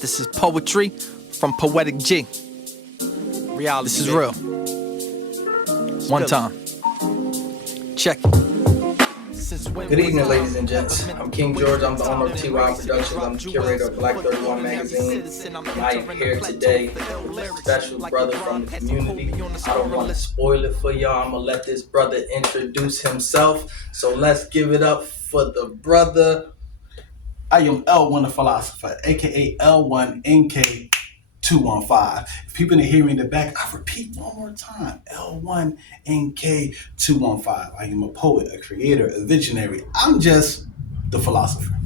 This is poetry from Poetic G. Reality. This is real. One time. Check it. Good evening, ladies and gents. I'm King George. I'm the owner of T.Y.I Productions. I'm the curator of Black 31 magazine. And I am here today with a special brother from the community. I don't want to spoil it for y'all. I'm going to let this brother introduce himself. So let's give it up for the brother. I am L1 the philosopher, aka L1ink 215. If people didn't hear me in the back, I repeat one more time. L1ink 215. I am a poet, a creator, a visionary. I'm just the philosopher.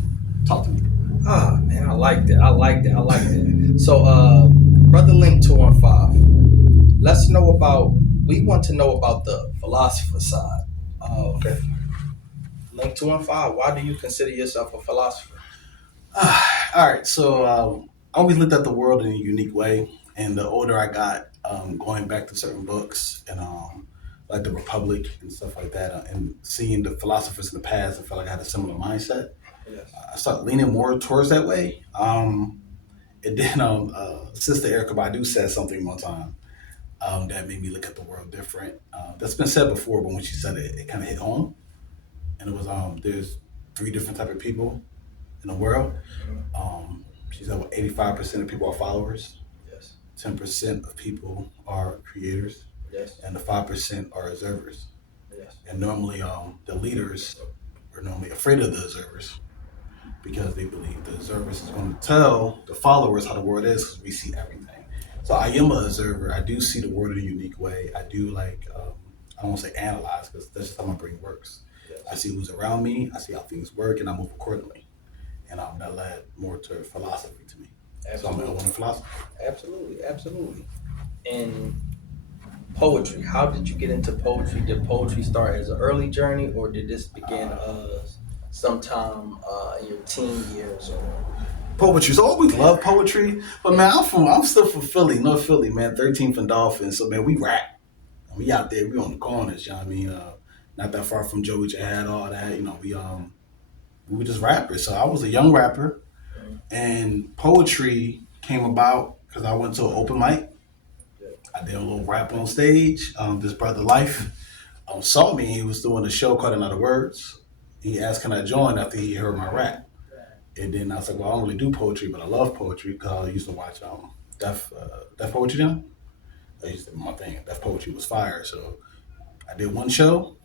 Talk to me. Ah, man, I like that. So, Brother Link 215. We want to know about the philosopher side. Okay. Link 215, why do you consider yourself a philosopher? All right, so I always looked at the world in a unique way, and the older I got, going back to certain books and like the Republic and stuff like that, and seeing the philosophers in the past, I felt like I had a similar mindset. Yes. I started leaning more towards that way. And then Sister Erica Badu said something one time that made me look at the world different. That's been said before, but when she said it, it kind of hit home. And it was there's three different type of people in the world. She said 85% of people are followers, Yes. 10% of people are creators, Yes. and the 5% are observers. Yes. And normally the leaders are normally afraid of the observers because they believe the observers is going to tell the followers how the world is because we see everything. So I am an observer. I do see the world in a unique way. I do I don't want to say analyze because that's just how my brain works. Yes. I see who's around me, I see how things work, and I move accordingly. And that led more to philosophy to me. Absolutely. So I'm a philosopher. Absolutely. And poetry, how did you get into poetry? Did poetry start as an early journey, or did this begin sometime in your teen years? Or Poetry's always loved poetry, but man, I'm still from Philly, North Philly, man, 13th and Dolphin. So man, we rap. We out there, we on the corners, you know what I mean? Not that far from Joey Jihad, all that, we were just rappers. So I was a young rapper, and poetry came about because I went to an open mic. I did a little rap on stage. This brother Life saw me. He was doing a show called Another Words. He asked, "Can I join?" After he heard my rap. And then I was like, "Well, I don't really do poetry, but I love poetry because I used to watch Def Poetry Channel. That used to be my thing. Def Poetry was fire. So I did one show.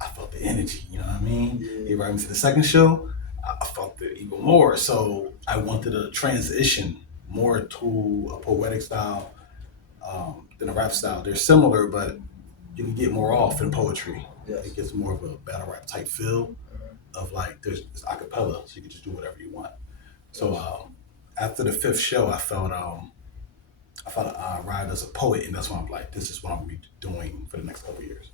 I felt the energy, you know what I mean? He invited me to the second show. I felt it even more. So I wanted to transition more to a poetic style than a rap style. They're similar, but you can get more off in poetry. Yes. It gets more of a battle rap type feel of it's acapella, so you can just do whatever you want. So after the fifth show, I felt a ride as a poet, and that's why I'm like, this is what I'm gonna be doing for the next couple of years.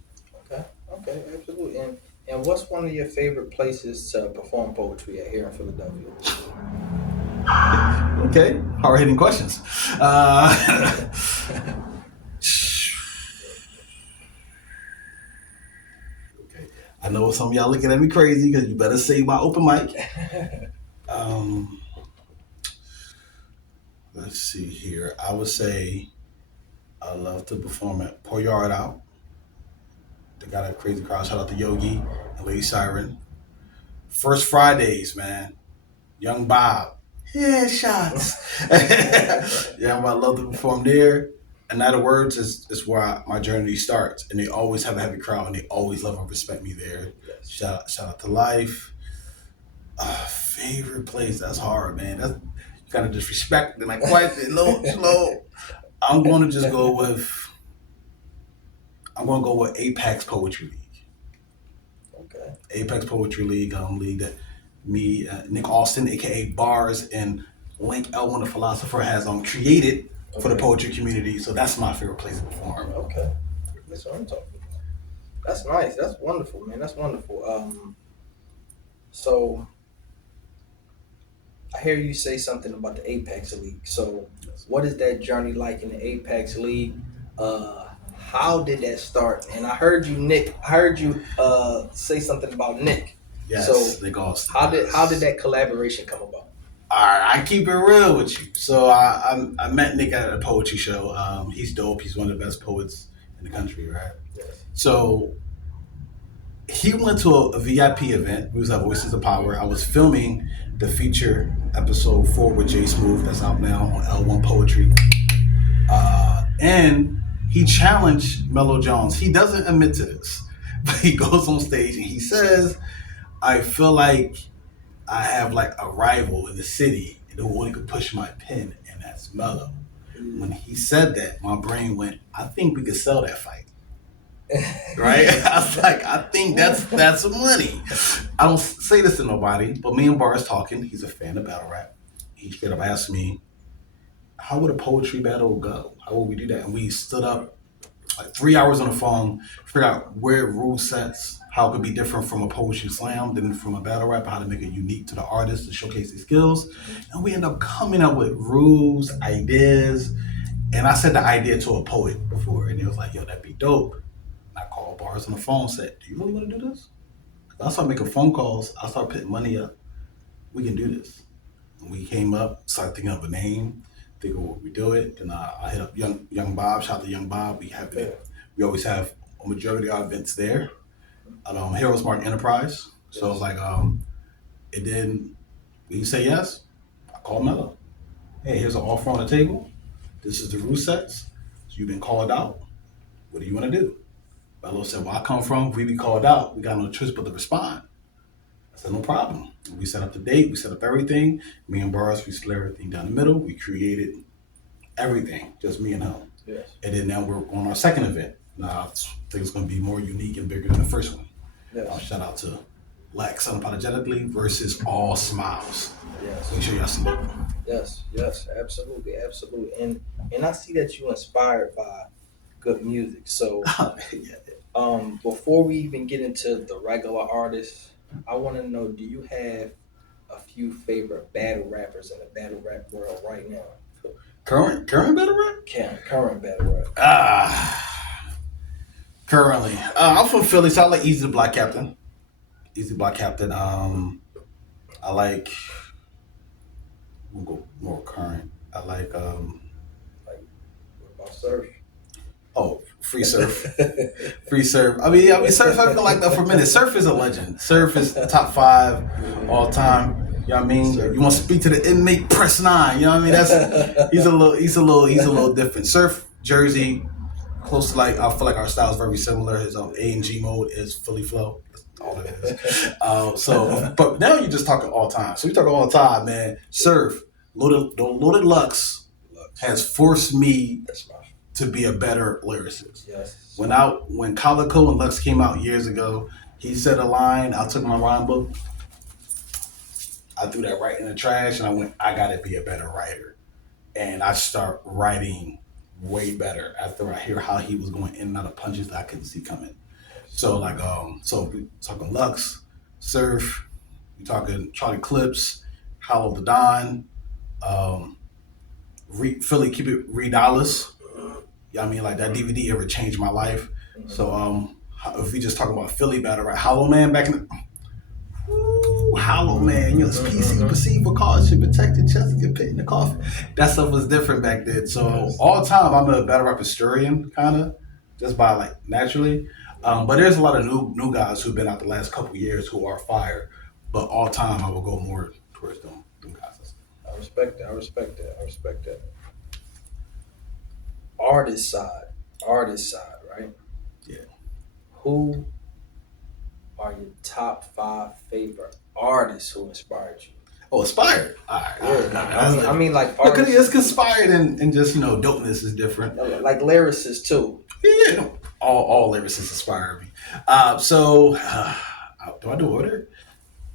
Okay, absolutely. And what's one of your favorite places to perform poetry at here in Philadelphia? Okay, hard hitting questions. Okay, I know some of y'all looking at me crazy because you better say my open mic. Let's see here. I would say I love to perform at Pour Yard Out. They got a crazy crowd. Shout out to Yogi and Lady Siren. First Fridays, man. Young Bob. Headshots. Yeah, I love to perform there. And Other Words is where my journey starts. And they always have a heavy crowd and they always love and respect me there. Yes. Shout out to Life. Favorite place, that's hard, man. That's kind of disrespecting, like quite slow. I'm gonna go with Apex Poetry League. Okay. Apex Poetry League, league that me, Nick Austin, aka Bars, and Link L1 the Philosopher has created for the poetry community. So that's my favorite place to perform. Okay. That's what I'm talking about. That's nice. That's wonderful, man. That's wonderful. So I hear you say something about the Apex League. So what is that journey like in the Apex League? How did that start? And I heard you say something about Nick. Yes, so Nick Austin. How did that collaboration come about? All right, I keep it real with you. So I met Nick at a poetry show. He's dope. He's one of the best poets in the country, right? Yes. So he went to a VIP event. It was at Voices of Power. I was filming the feature episode 4 with Jay Smooth that's out now on L1 Poetry. And he challenged Mello Jones. He doesn't admit to this, but he goes on stage and he says, I feel like I have like a rival in the city who only could push my pen, and that's Mello. When he said that, my brain went, I think we could sell that fight. Right? I was like, I think that's money. I don't say this to nobody, but me and Bar's talking. He's a fan of battle rap. He straight up asked me, how would a poetry battle go? How would we do that? And we stood up like 3 hours on the phone, figure out where rule sets, how it could be different from a poetry slam than from a battle rap, how to make it unique to the artist to showcase their skills. And we end up coming up with rules, ideas. And I said the idea to a poet before, and he was like, yo, that'd be dope. And I called Bars on the phone, said, do you really want to do this? I started making phone calls. I started putting money up. We can do this. And we came up, started thinking of a name, thinking what we do it. Then I hit up Young Bob. Shout out to Young Bob. We always have a majority of our events there at Heroes Mark Enterprise. So it was like, it didn't. He say yes. I called Mello. Hey, here's an offer on the table. This is the rule sets. So you've been called out. What do you want to do? Mello said, where I come from, if we be called out, we got no choice but to respond. I said, no problem. We set up the date, we set up everything. Me and Bars, we split everything down the middle. We created everything, just me and him. Yes. And then now we're on our second event. Now I think it's going to be more unique and bigger than the first one. Yes. Shout out to B.L.A.C.K Unapologetically versus All Smiles. Yes. Make sure y'all see that. Yes, absolutely. And I see that you're inspired by good music. So before we even get into the regular artists, I want to know, do you have a few favorite battle rappers in the battle rap world right now? Current battle rap? Current battle rap. Currently. I'm from Philly, so I like Easy the Black Captain. Easy Black Captain. I like, we'll go more current. I like, What about Surf? Oh, Free Surf. Free Surf. I mean, Surf, I've been like that for a minute. Surf is a legend. Surf is top 5 all time. You know what I mean? Surf. You want to speak to the inmate, press 9. You know what I mean? He's a little different. Surf, Jersey, close to like, I feel like our style is very similar. His A and G mode is Philly flow. That's all it is. But now you're just talking all time. So we talking all the time, man. Surf, Loaded Lux has forced me to be a better lyricist. Yes. When Calico and Lux came out years ago, he said a line, I took my rhyme book, I threw that right in the trash, and I went, I gotta be a better writer. And I start writing way better after I hear how he was going in and out of punches that I couldn't see coming. So we talking Lux, Surf, we talking Charlie Clips, Hollow the Don, Philly Keep It Reed Dallas. You know what I mean? Like that DVD ever changed my life. Mm-hmm. So if we just talk about Philly battle, right? Hollow Man back in the Hollow Man, you know, it's PC perceived for caution, protected chest, get put in the coffin. That stuff was different back then. So all the time I'm a battle rap historian, kinda, just by like naturally. But there's a lot of new guys who've been out the last couple years who are fire. But all time I will go more towards them guys. I respect that. Artist side, right? Yeah. Who are your top 5 favorite artists who inspired you? Oh, inspired. All right. I mean, like artists. It's conspired and just, you know, dopeness is different. Like lyricists too. Yeah, all lyricists inspire me. Do I do order?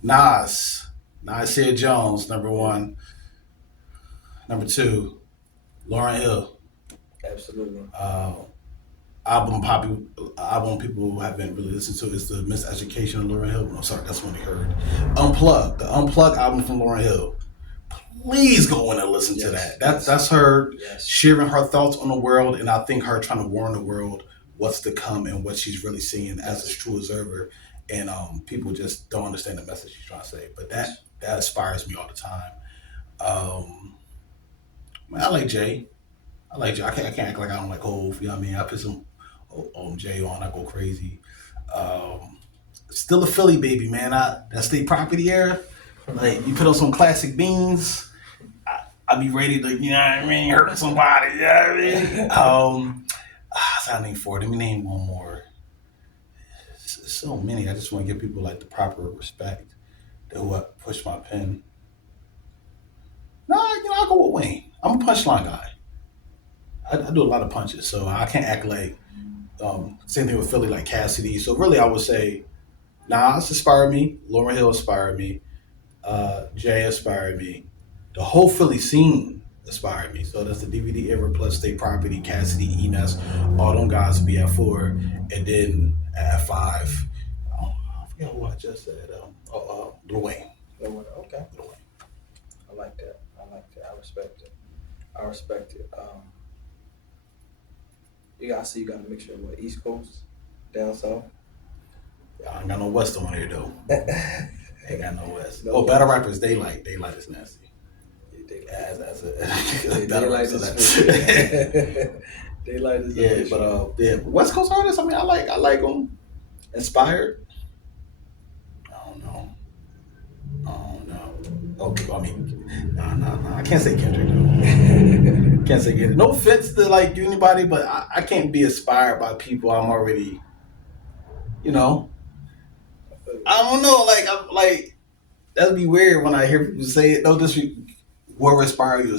Nasir Jones, number 1. Number 2, Lauryn Hill. Absolutely. Album people haven't really listened to is the Miseducation of Lauryn Hill. No, sorry, that's one they heard. Unplugged, the Unplugged album from Lauryn Hill. Please go in and listen to that. That's her sharing her thoughts on the world, and I think her trying to warn the world what's to come and what she's really seeing as a true observer. And people just don't understand the message she's trying to say. But that inspires me all the time. Man, I like Jay. I like Jay. I can't act like I don't like Hove. You know what I mean? I put some Jay on. I go crazy. Um, Still a Philly baby, man. That state property era. Like you put on some classic beans, I be ready to, you know what I mean, hurt somebody. You know what I mean? What's I name for it? Let me name one more. So many. I just want to give people like the proper respect. That who push my pen. No, I'll go with Wayne. I'm a punchline guy. I do a lot of punches, so I can't act like same thing with Philly, like Cassidy. So really, I would say Nas inspired me, Lauryn Hill inspired me, Jay inspired me, the whole Philly scene inspired me. So that's the DVD era plus State Property, Cassidy, Enos, all them guys would be at 4, and then at 5. I forget what I just said. Lil Wayne. Okay. Lil Wayne. I like that. I respect it. I respect it. You got a mixture of what, East Coast, down south. I ain't got no West on here though. Ain't got no West. No Battle West. rappers, Daylight is nasty. As a Daylight is that. Daylight is Yeah, but West Coast artists. I mean, I like them. Inspired. I don't know. Okay, I mean, nah. I can't say Kendrick though. Can't say Kendrick. No offense to like anybody, but I can't be inspired by people I'm already. You know, I don't know. Like I'm like that'd be weird when I hear people say it. No, this whoever inspire you.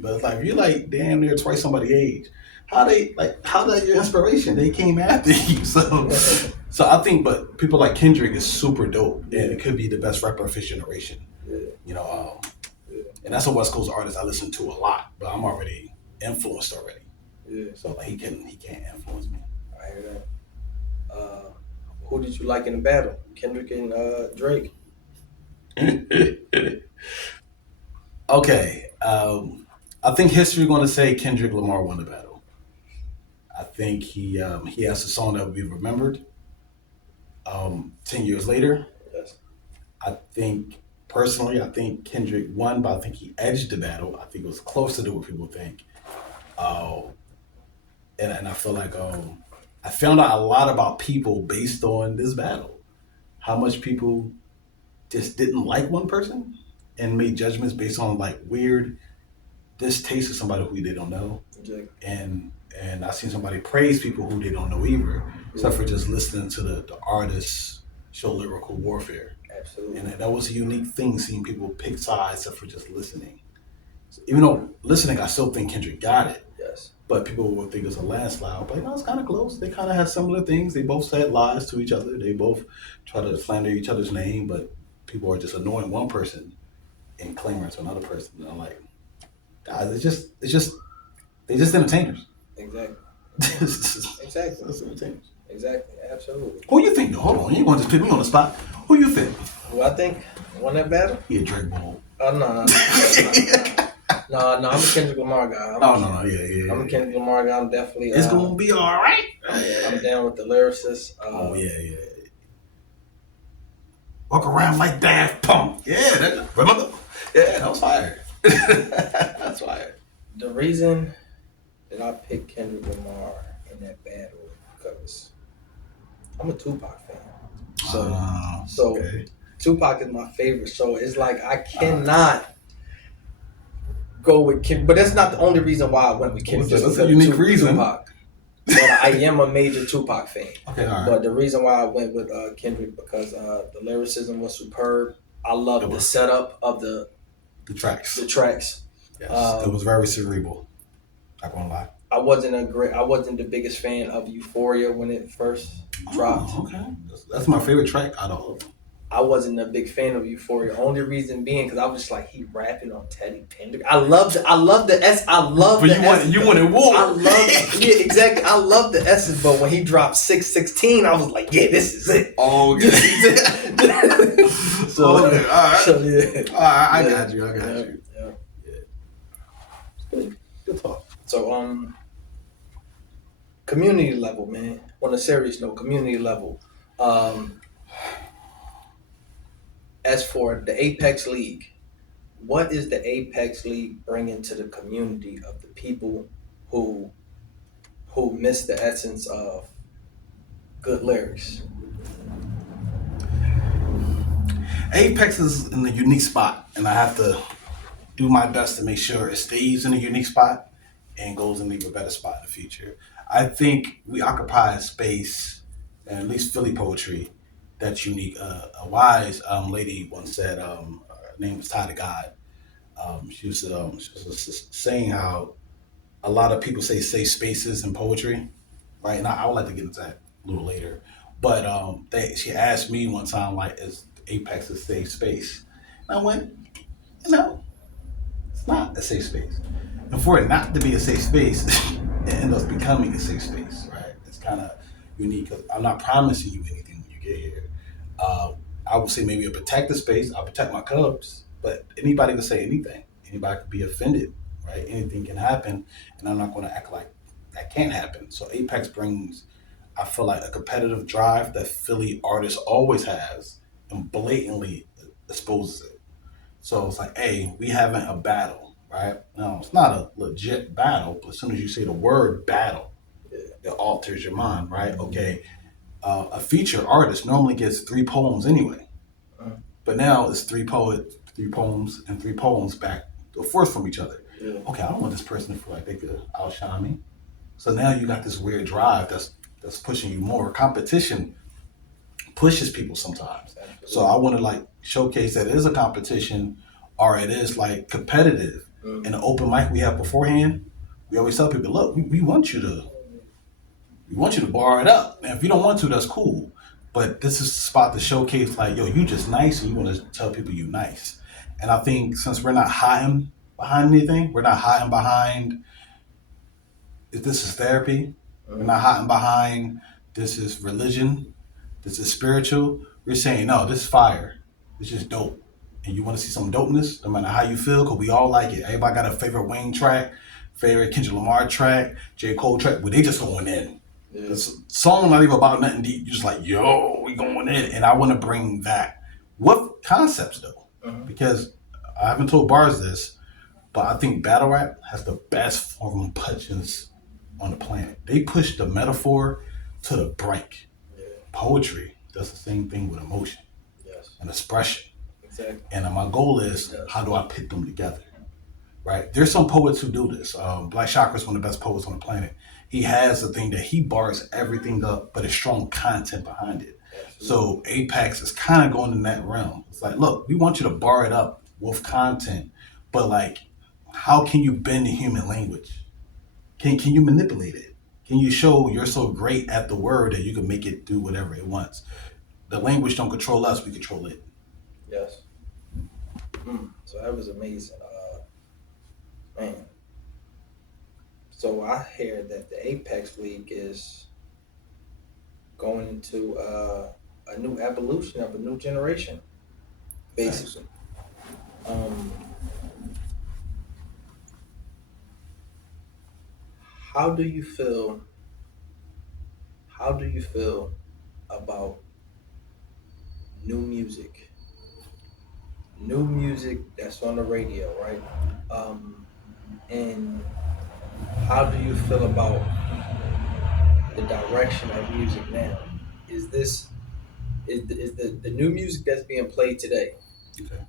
But it's like if you're like damn near twice somebody's age, how that your inspiration? They came after you. So I think, but people like Kendrick is super dope, and it could be the best rapper of his generation. Yeah. You know, and that's a West Coast artist I listen to a lot, but I'm already influenced already. Yeah. So like, he can't influence me. I hear that. Who did you like in the battle? Kendrick and Drake? Okay. I think history going to say Kendrick Lamar won the battle. I think he has a song that will be remembered 10 years later. Yes. I think Kendrick won, but I think he edged the battle. I think it was closer to what people think. And I feel like I found out a lot about people based on this battle. How much people just didn't like one person and made judgments based on like weird distaste of somebody who they don't know. Exactly. And I seen somebody praise people who they don't know either, except for just listening to the artists show lyrical warfare. Absolutely. And that was a unique thing, seeing people pick sides except for just listening. So even though listening, I still think Kendrick got it. Yes. But people would think it's a landslide. But it's kind of close. They kind of had similar things. They both said lies to each other. They both try to slander each other's name, but people are just annoying one person and clamoring to another person. And I'm like, guys, they're just entertainers. Exactly. Exactly. It's entertainers. Exactly. Absolutely. Who you think though? Hold on, you want to just put me on the spot? Who you think? Who I think won that battle? Yeah, Drake Ball. No. No, I'm a Kendrick Lamar guy. Yeah. I'm a Kendrick Lamar guy. I'm definitely. It's gonna be all right. I'm down with the lyricist. Yeah. Walk around like Daft Punk. Yeah, remember? Yeah, that was fire. That's fire. The reason that I picked Kendrick Lamar in that battle because I'm a Tupac fan. So okay. Tupac is my favorite. So it's like I cannot go with Kendrick, but that's not the only reason why I went with Kendrick. That's a unique reason. Tupac. But I am a major Tupac fan. Okay, all right. But the reason why I went with Kendrick because the lyricism was superb. I love the setup of the tracks. Yes, it was very cerebral. Not gonna lie. I wasn't the biggest fan of Euphoria when it first dropped. Okay, that's my favorite track out of all of them. I wasn't a big fan of Euphoria. Only reason being because I was just like he rapping on Teddy Pendergrass. I love the S. You wanted war. Exactly. I love the S's, but when he dropped 616, I was like, yeah, this is it. Oh, okay. All right. So yeah. All right, I got you. Yeah. Good talk. So community level, man. On a serious note, community level. As for the Apex League, what is the Apex League bringing to the community of the people who miss the essence of good lyrics? Apex is in a unique spot, and I have to do my best to make sure it stays in a unique spot and goes in an even better spot in the future. I think we occupy a space, at least Philly poetry, that's unique. A wise lady once said, her name was T.Y.I. She was saying how a lot of people say safe spaces in poetry, right? And I would like to get into that a little later. But she asked me one time, like, is Apex a safe space? And I went, no, it's not a safe space. And for it not to be a safe space, it ends up becoming a safe space, right? It's kind of unique. 'Cause I'm not promising you anything when you get here. Uh, I would say maybe a protected space. I'll protect my cubs, but anybody can say anything. Anybody could be offended, right? Anything can happen, and I'm not going to act like that can't happen. So Apex brings, I feel like, a competitive drive that Philly artists always has, and blatantly exposes it. So it's like, hey, we having a battle, right? No, it's not a legit battle, but as soon as you say the word battle, it alters your mind, right? Okay, a feature artist normally gets three poems anyway, Uh, but now it's three poems, and three poems back and forth from each other. yeah, Okay, I don't want this person to feel like they could outshine me. So now you got this weird drive that's pushing you more. Competition pushes people sometimes. So absolutely. I want to like showcase that it is a competition, or it is like competitive. In the open mic we have beforehand, we always tell people, look, we want you to bar it up. And if you don't want to, that's cool. But this is a spot to showcase like, yo, you just nice, and you want to tell people you nice. And I think since we're not hiding behind anything, we're not hiding behind if this is therapy, we're Uh, not hiding behind this is religion, this is spiritual. We're saying, no, this is fire. This is dope. And you want to see some dopeness, no matter how you feel, because we all like it. Everybody got a favorite Wayne track, favorite Kendrick Lamar track, J. Cole track, but they just going in. yeah, The song not even about nothing deep. You're just like, yo, we going in. And I want to bring that with concepts, though, uh, because I haven't told Bars this, but I think battle rap has the best form punches on the planet. They push the metaphor to the brink. yeah, Poetry does the same thing with emotion yes, and expression. exactly. And my goal It is, does. how do I pit them together? Right? There's some poets who do this. Black Chakra is one of the best poets on the planet. He has the thing that he bars everything up, but it's strong content behind it. Absolutely. So Apex is kind of going in that realm. It's like, look, we want you to bar it up with content, but like, how can you bend the human language? Can you manipulate it? Can you show you're so great at the word that you can make it do whatever it wants? The language don't control us; we control it. Yes. So that was amazing. Man. So I hear that the Apex League is going into a new evolution of a new generation, Thanks. basically. Um, how do you feel? How do you feel about new music? New music that's on the radio, right? Um, and how do you feel about the direction of music now? Is this is the new music that's being played today? Okay.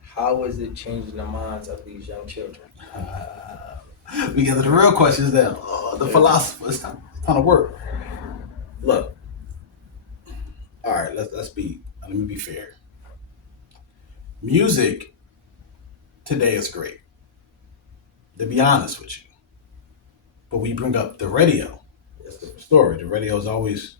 How is it changing the minds of these young children? We get to the real questions now. The Yeah. philosopher. It's time to work. Look, all right. Let me be fair. Music today is great. To be honest with you, but we bring up the radio. That's a Yes. different story. The radio has always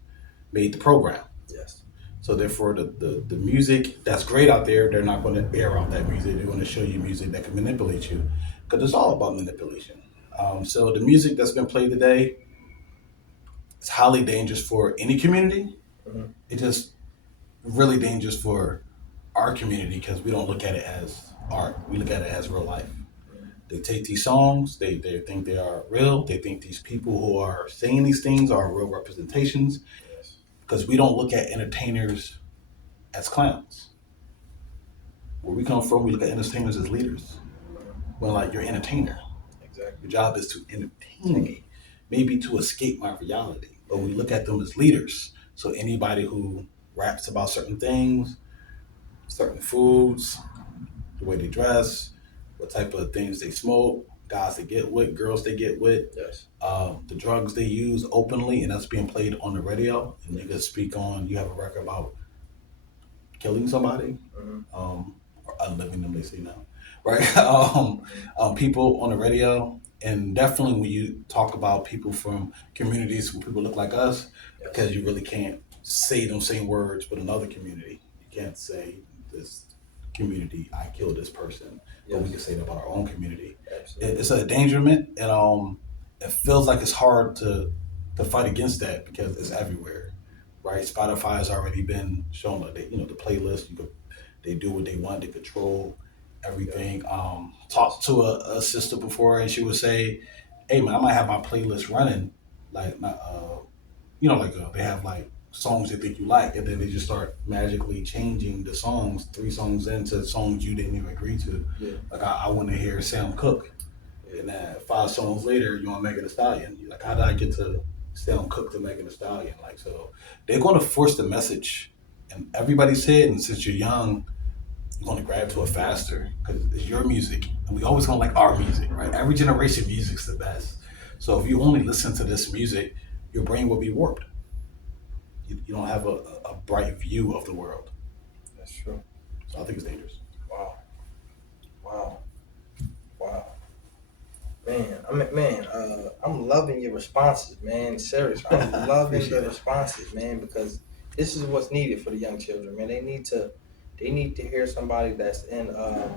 made the program. Yes. So therefore, the music that's great out there, they're not going to air out that music. They're going to show you music that can manipulate you, because it's all about manipulation. So the music that's been played today is highly dangerous for any community. Hmm. It's just really dangerous for our community because we don't look at it as art. We look at it as real life. They take these songs, they think they are real. They think these people who are saying these things are real representations, Yes. because we don't look at entertainers as clowns. Where we come from, we look at entertainers as leaders. Well, like you're an entertainer. Exactly. Your job is to entertain me, maybe to escape my reality. But we look at them as leaders. So anybody who raps about certain things, certain foods, the way they dress, what type of things they smoke, guys they get with, girls they get with, Yes. the drugs they use openly, and that's being played on the radio. And you Yes. can speak on, you have a record about killing somebody, Mm-hmm. or unliving them, they say now, right? People on the radio, and definitely when you talk about people from communities where people look like us, Yes. because you really can't say them same words with another community. You can't say this community, I killed this person, but we Yes. can say that about our own community. Absolutely. It's an endangerment, and it feels like it's hard to fight against that because it's everywhere, right? Spotify has already been shown that the playlist. They do what they want. They control everything. Talked to a sister before, and she would say, "Hey man, I might have my playlist running, like my, they have like songs they think you like, and then they just start magically changing the songs. 3 songs into songs you didn't even agree to. Yeah. Like I want to hear Sam Cooke, Yeah. and then 5 songs later, you want Megan Thee Stallion. You're like, how did I get to Sam Cooke to Megan Thee Stallion? Like, so they're going to force the message, and everybody said, and since you're young, you're going to grab to it faster because it's your music, and we always going to like our music, right? Every generation, music's the best. So if you only listen to this music, your brain will be warped. You don't have a bright view of the world. That's true. So I think it's dangerous. Wow. Wow. Wow. Man, I'm loving your responses, man. Seriously, I'm loving the responses, man, because this is what's needed for the young children, man. They need to hear somebody that's in a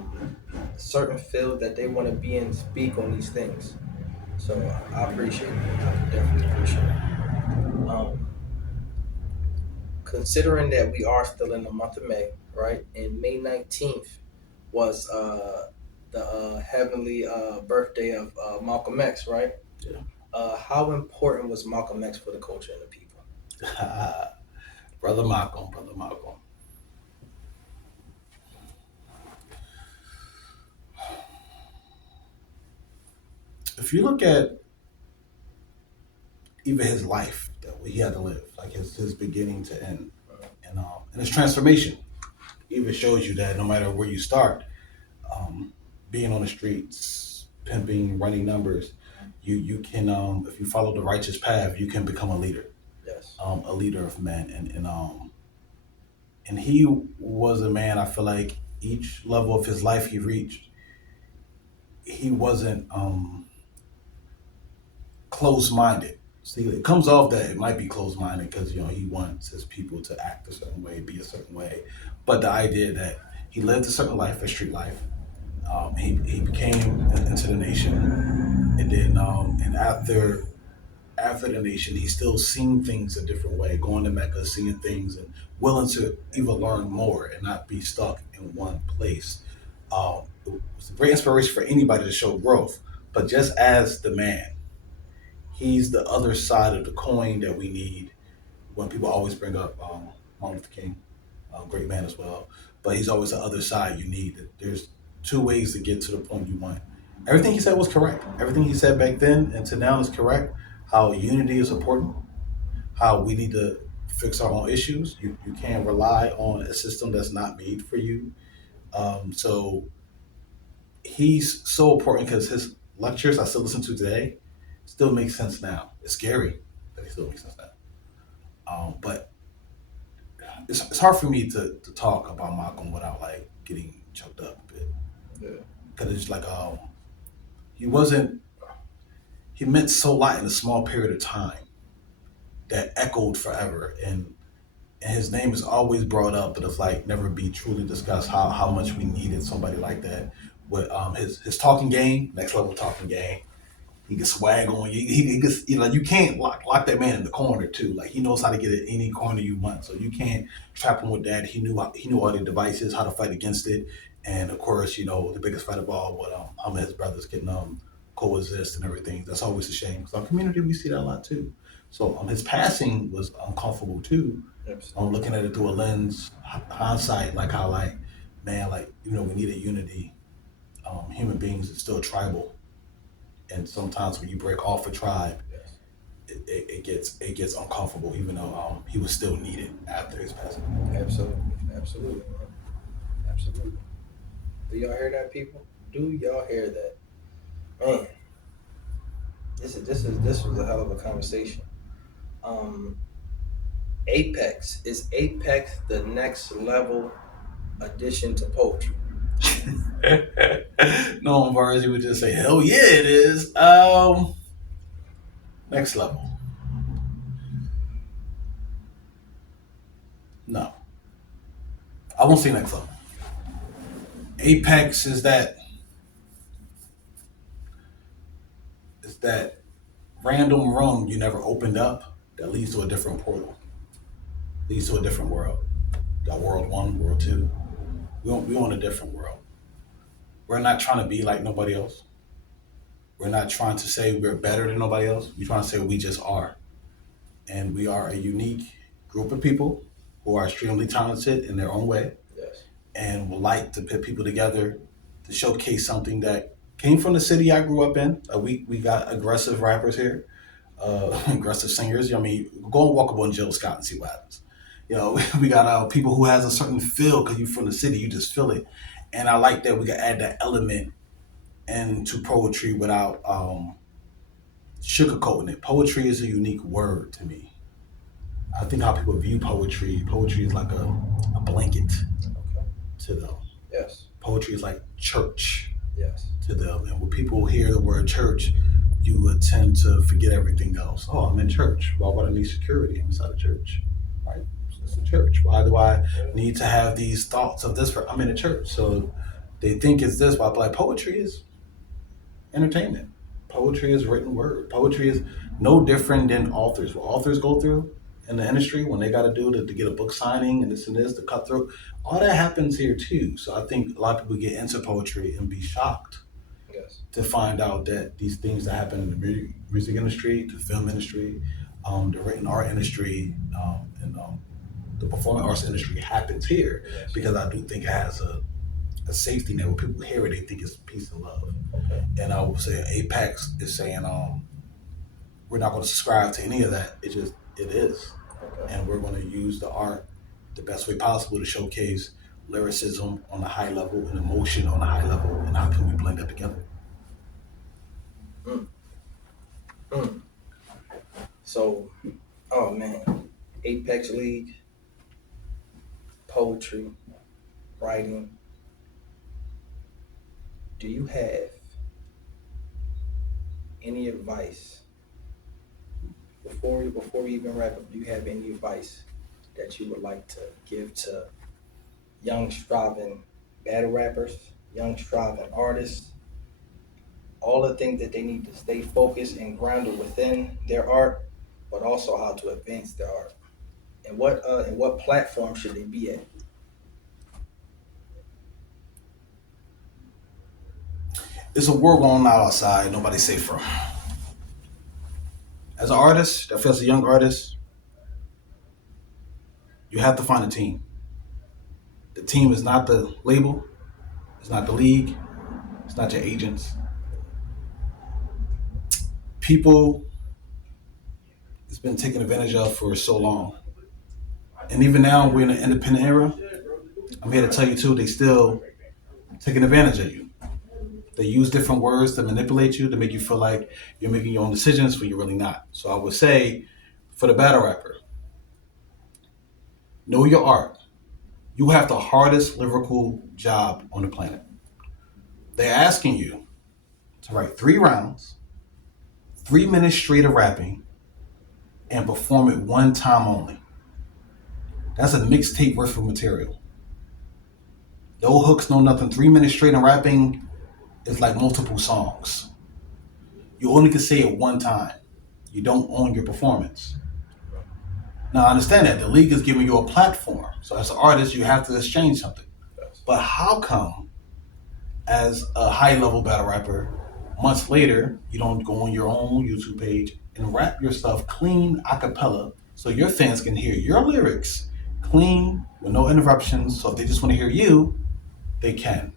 certain field that they want to be in speak on these things. So I appreciate it. I definitely appreciate it. Considering that we are still in the month of May, right? And May 19th was the heavenly birthday of Malcolm X, right? Yeah. How important was Malcolm X for the culture and the people? Brother Malcolm, brother Malcolm. If you look at even his life that he had to live, like his beginning to end, and his transformation, even shows you that no matter where you start, being on the streets, pimping, running numbers, you can if you follow the righteous path, you can become a leader, Yes. a leader of men, and he was a man. I feel like each level of his life he reached, he wasn't closed-minded. See, it comes off that it might be closed-minded because he wants his people to act a certain way, be a certain way, but the idea that he lived a certain life, a street life. He became into the nation, and then and after the nation, he still seen things a different way, going to Mecca, seeing things, and willing to even learn more and not be stuck in one place. It's a great inspiration for anybody to show growth. But just as the man, he's the other side of the coin that we need when people always bring up Martin Luther King, great man as well. But he's always the other side you need. There's 2 ways to get to the point you want. Everything he said was correct. Everything he said back then and to now is correct. How unity is important. How we need to fix our own issues. You can't rely on a system that's not made for you. So he's so important because his lectures I still listen to today still make sense now. It's scary, but it still makes sense now. But it's hard for me to talk about Malcolm without like getting choked up a bit Yeah. because it's like he wasn't he meant so lot in a small period of time that echoed forever, and his name is always brought up, but it's like never be truly discussed how much we needed somebody like that with his talking game, next level talking game. He can swag on you. He gets, you can't lock that man in the corner too. Like he knows how to get at any corner you want. So you can't trap him with that. He knew all the devices, how to fight against it, and of course, the biggest fight of all, what him and his brothers can coexist and everything. That's always a shame. Because our community we see that a lot too. So his passing was uncomfortable too. Absolutely. I'm looking at it through a lens, hindsight, like how like man, like, we need a unity. Human beings are still tribal, and sometimes when you break off a tribe, Yes. it gets uncomfortable, even though he was still needed after his passing. Absolutely. Absolutely, man. Absolutely. Do y'all hear that, people? Do y'all hear that? Man, this was a hell of a conversation. Um, Apex, is Apex the next level addition to poetry? No, Mars, he would just say, "Hell yeah, it is." Next level. No, I won't say next level. Apex is that random room you never opened up that leads to a different portal, leads to a different world. Got world one, world two. We on a different world. We're not trying to be like nobody else. We're not trying to say we're better than nobody else. We're trying to say we just are. And we are a unique group of people who are extremely talented in their own way Yes. and would like to put people together to showcase something that came from the city I grew up in. We got aggressive rappers here, aggressive singers. Go and walk up on Jill Scott and see what happens. We got people who has a certain feel because you're from the city, you just feel it. And I like that we can add that element into poetry without sugarcoating it. Poetry is a unique word to me. I think how people view poetry is like a blanket Okay. to them. Yes. Poetry is like church Yes. to them. And when people hear the word church, you would tend to forget everything else. Oh, I'm in church. Why would I need security inside a church? Right? It's a church. Why do I need to have these thoughts of this? I'm in a church. So they think it's this, but like poetry is entertainment. Poetry is written word. Poetry is no different than authors. What authors go through in the industry when they got to do to get a book signing and this, the cutthroat, all that happens here too. So I think a lot of people get into poetry and be shocked Yes. to find out that these things that happen in the music industry, the film industry, the written art industry, and the performing arts industry happens here Yes. because I do think it has a safety net. When people hear it, they think it's peace and love. Okay. And I would say Apex is saying we're not going to subscribe to any of that. It is, Okay. and we're going to use the art the best way possible to showcase lyricism on a high level and emotion on a high level. And how can we blend that together? Mm. Mm. So, oh man, Apex League, poetry, writing. Do you have any advice before we even wrap up? Do you have any advice that you would like to give to young striving battle rappers, young striving artists, all the things that they need to stay focused and grounded within their art, but also how to advance their art? And what platform should they be at? It's a war going on outside. Nobody's safe from. As an artist, as a young artist, you have to find a team. The team is not the label. It's not the league. It's not your agents. People, it's been taken advantage of for so long. And even now, we're in an independent era. I'm here to tell you, too, they still taking advantage of you. They use different words to manipulate you, to make you feel like you're making your own decisions, but you're really not. So I would say, for the battle rapper, know your art. You have the hardest lyrical job on the planet. They're asking you to write 3 rounds, 3 minutes straight of rapping, and perform it one time only. That's a mixtape worth of material. No hooks, no nothing. 3 minutes straight of rapping is like multiple songs. You only can say it one time. You don't own your performance. Now, I understand that. The league is giving you a platform. So as an artist, you have to exchange something. But how come, as a high-level battle rapper, months later, you don't go on your own YouTube page and rap your stuff clean a cappella so your fans can hear your lyrics clean with no interruptions? So if they just want to hear you, they can.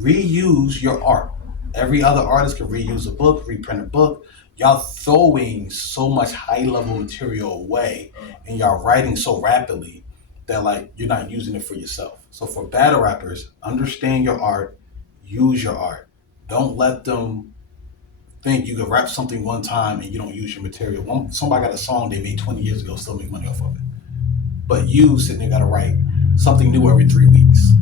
Reuse your art. Every other artist can reuse a book, reprint a book. Y'all throwing so much high level material away and y'all writing so rapidly that like you're not using it for yourself. So for battle rappers, understand your art, use your art. Don't let them think you can rap something one time and you don't use your material. Somebody got a song they made 20 years ago, still make money off of it. But you sitting there gotta write something new every 3 weeks.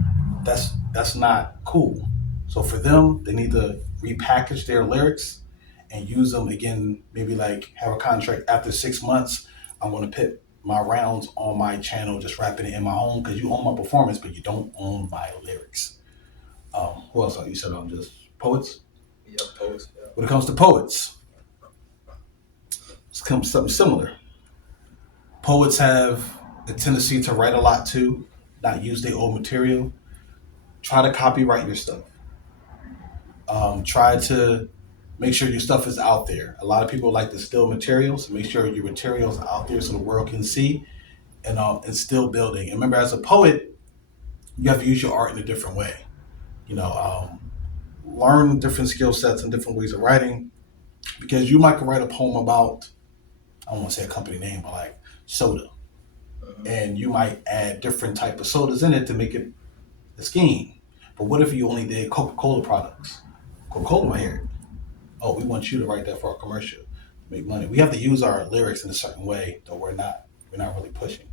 That's not cool. So for them, they need to repackage their lyrics and use them again, maybe like have a contract after 6 months. I'm gonna put my rounds on my channel, just rapping it in my home, because you own my performance, but you don't own my lyrics. Who else? You said just poets? Yeah, poets. Yeah. When it comes to poets, it's something similar. Poets have the tendency to write a lot too, not use their own material. Try to copyright your stuff. Try to make sure your stuff is out there. A lot of people like to steal materials. Make sure your materials are out there so the world can see, and still building. And remember, as a poet, you have to use your art in a different way. Learn different skill sets and different ways of writing, because you might write a poem about, I don't want to say a company name, but like soda. And you might add different type of sodas in it to make it a scheme. But what if you only did Coca-Cola products? Coca-Cola might hear it. Oh, we want you to write that for our commercial to make money. We have to use our lyrics in a certain way, though we're not really pushing.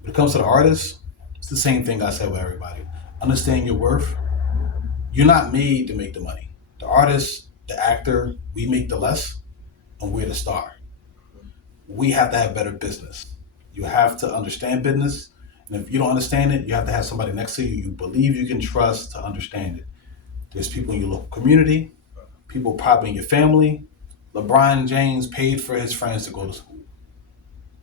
When it comes to the artist, it's the same thing I said with everybody. Understand your worth. You're not made to make the money. The artist, the actor, we make the less, and we're the star. We have to have better business. You have to understand business, and if you don't understand it, you have to have somebody next to you believe you can trust to understand it. There's people in your local community, people probably in your family. LeBron James paid for his friends to go to school,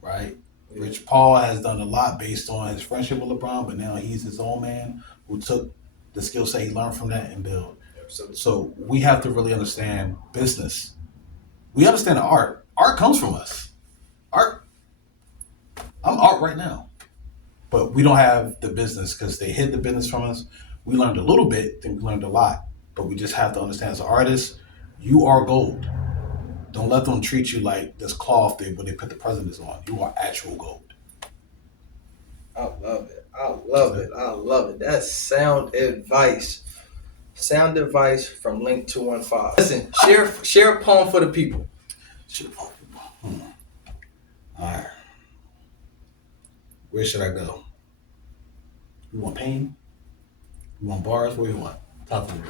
right? Rich Paul has done a lot based on his friendship with LeBron, but now he's his own man who took the skill set he learned from that and build. So we have to really understand business. We understand the art. Art comes from us. Art. I'm art right now. But we don't have the business because they hid the business from us. We learned a little bit, then we learned a lot. But we just have to understand as an artist, you are gold. Don't let them treat you like this cloth where they put the presidents on. You are actual gold. I love it. I love it. That's sound advice. Sound advice from Link 215. Listen, share a poem for the people. All right. Where should I go? You want pain? You want bars? What do you want? Talk to me.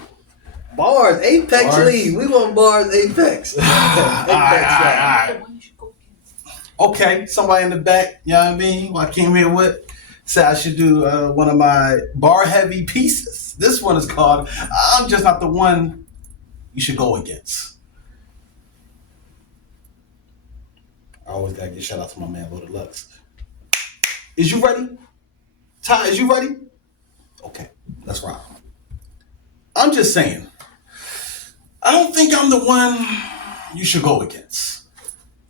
Bars, Apex League. We want bars, Apex. Apex. Okay, somebody in the back, you know what I mean? Who I came here with said I should do one of my bar heavy pieces. This one is called I'm Just Not the One You Should Go Against. I always gotta give shout out to my man Loaded Lux. Is you ready? Ty, is you ready? Okay, let's rock. I'm just saying, I don't think I'm the one you should go against.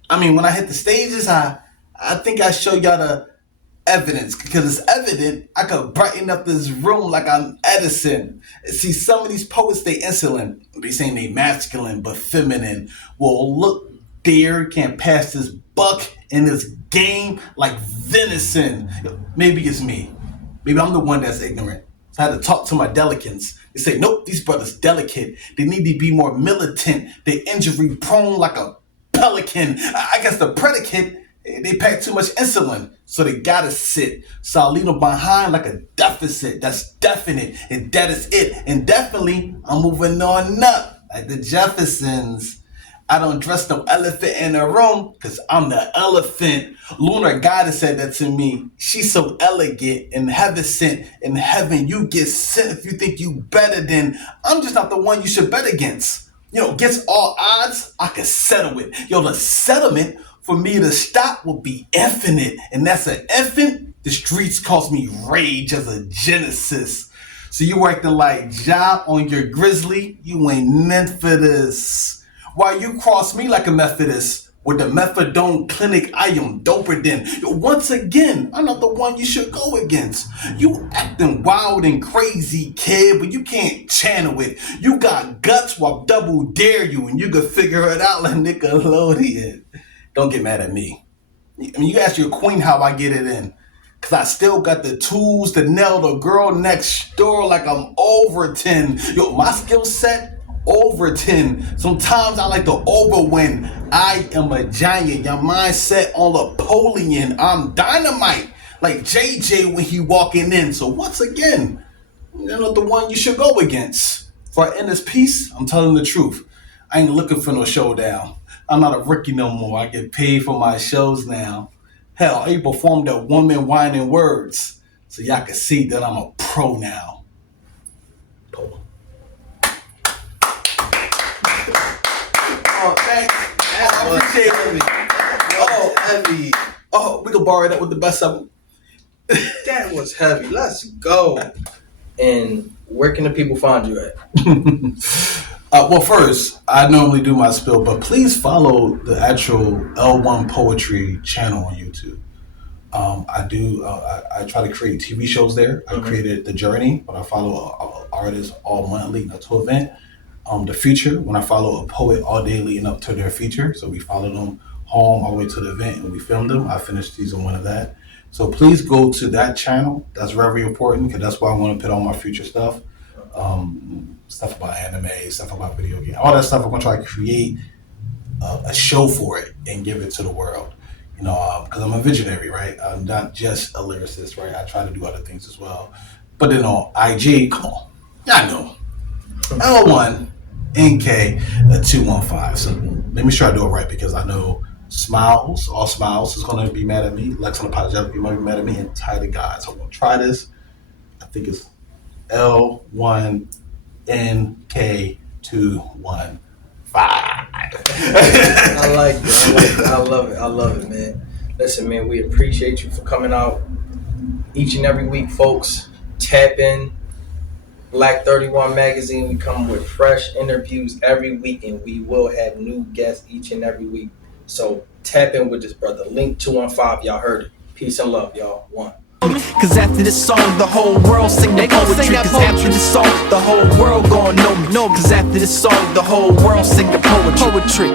I mean, when I hit the stages, I think I show y'all the evidence, because it's evident I could brighten up this room like I'm Edison. See, some of these poets, they insolent. They saying they masculine but feminine. Well, look, dear, can't pass this buck in this game like venison. Maybe it's me. Maybe I'm the one that's ignorant. So I had to talk to my delicates. They say, nope, these brothers delicate. They need to be more militant. They injury prone like a pelican. I guess the predicate, they pack too much insulin, so they gotta sit. So I leave them behind like a deficit. That's definite, and that is it. And definitely, I'm moving on up like the Jeffersons. I don't dress no elephant in a room, because I'm the elephant. Lunar Goddess said that to me. She's so elegant and heaven sent. In heaven, you get sent if you think you better than. I'm just not the one you should bet against. Against all odds, I could settle it. The settlement for me to stop will be infinite. And that's an infant. The streets cause me rage as a Genesis. So you acting like Ja on your grizzly? You ain't meant for this. Why you cross me like a Methodist? With the methadone clinic, I am doper than. Yo, once again, I'm not the one you should go against. You acting wild and crazy, kid, but you can't channel it. You got guts, while double dare you, and you can figure it out like Nickelodeon. Don't get mad at me. I mean, you ask your queen how I get it in. Cause I still got the tools to nail the girl next door like I'm over 10. Yo, my skill set, over 10. Sometimes I like to overwin. I am a giant. Your mindset on Napoleon. I'm dynamite. Like JJ when he walking in. So once again, you're not the one you should go against. For I end this piece, I'm telling the truth. I ain't looking for no showdown. I'm not a rookie no more. I get paid for my shows now. Hell, I performed at Woman Whining Words. So y'all can see that I'm a pro now. Oh, thanks. I appreciate it. Heavy. Oh, we can borrow that with the best of them. That was heavy. Let's go. And where can the people find you at? Well, first, I normally do my spill, but please follow the actual L1 Poetry channel on YouTube. I try to create TV shows there. I created The Journey, but I follow artists all month leading up to an event. The Feature, when I follow a poet all day leading up to their feature. So we follow them home all the way to the event and we filmed them. I finished season 1 of that. So please go to that channel. That's very important because that's where I want to put all my future stuff. Stuff about anime, stuff about video games, all that stuff. I'm going to try to create a show for it and give it to the world. You know, because I'm a visionary, right? I'm not just a lyricist, right? I try to do other things as well. But then on IG, come on, y'all know. L1ink 215. So let me try to do it right because I know all Smiles is going to be mad at me. Lex on the podcast might be mad at me, and Ty the God. So I'm going to try this. I think it's L1ink 215. I like it. I love it, man. Listen, man, we appreciate you for coming out each and every week, folks. Tap in. Black 31 Magazine. We come with fresh interviews every week, and we will have new guests each and every week. So tap in with this brother. Link 215. Y'all heard it. Peace and love, y'all. One. Cause after this song, the whole world sing the poetry. Cause after this song, the whole world gon' know me. Cause after this song, the whole world sing the poetry.